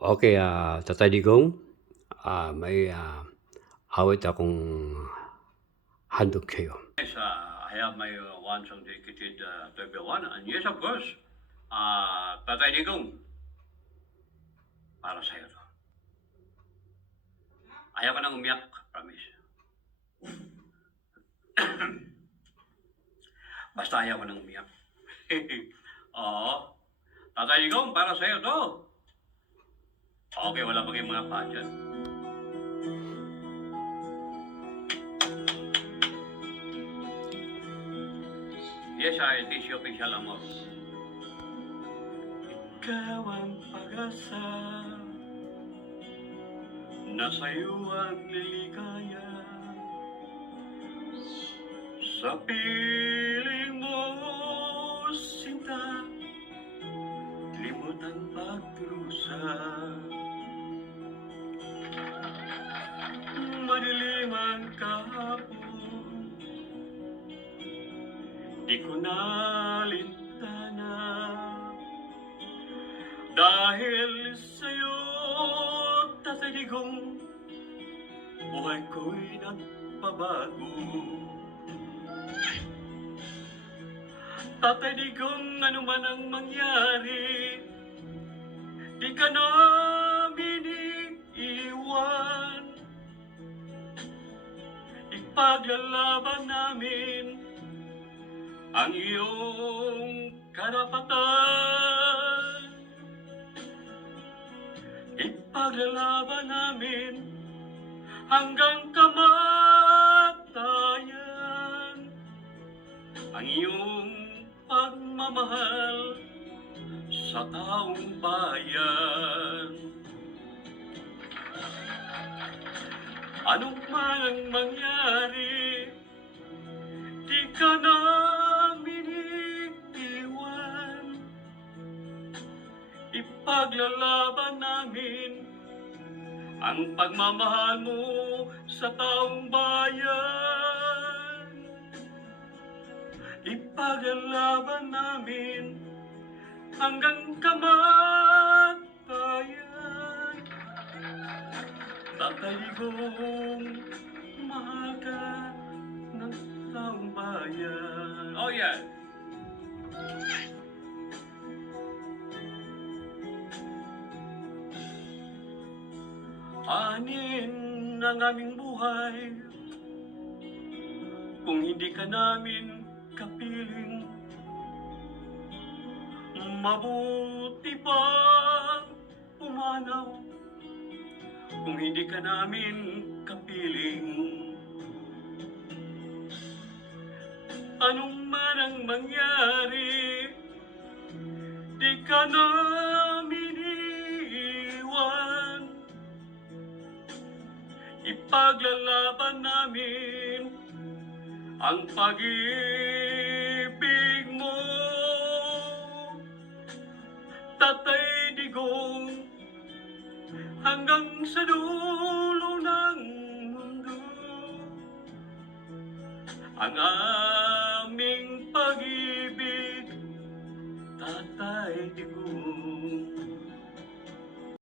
Okay, Tatay Digong, may, awit akong handog sa'yo. Yes, I have my one song dedicated to everyone. And yes, of course, Tatay Digong, para sa'yo to. Ayaw ka nang umiyak, promise. Basta ayaw ka nang umiyak. Oo. Tatay Digong, para sa'yo to. Okay, wala pag yung mga pa dyan. Yes, it is your official amor. Ikaw ang pag-asa, nasa'yo ang liligaya. Sa piling mo, sinta, limot ang pagdurusa. Madilim ang kahapon, di ko nalintana. Dahil sa'yo, Tatay Digong, buhay ko'y nagpabago. Tatay Digong, ano man ang mangyari, di ka namin iiwan. Ipaglalaban namin ang iyong karapatan. Ipaglalaban namin hanggang kamatayan ang iyong pagmamahal sa taong bayan. Anong man ang mangyari, di ka namin iiwan. Ipaglalaban namin ang pagmamahal mo sa taong bayan. Ipaglalaban namin hanggang kamatayan. Tatay Digong, mahal ka ng taong bayan. Oh yeah. Anin ang aming buhay kung hindi ka namin kapiling. Mabuti pang pumanaw kung hindi ka namin kapiling. Anong man ang mangyari, di ka namin iiwan. Ipaglalaban namin ang pag-ibig mo, Tatay Digong, hanggang sa dulo ng mundo. Ang aming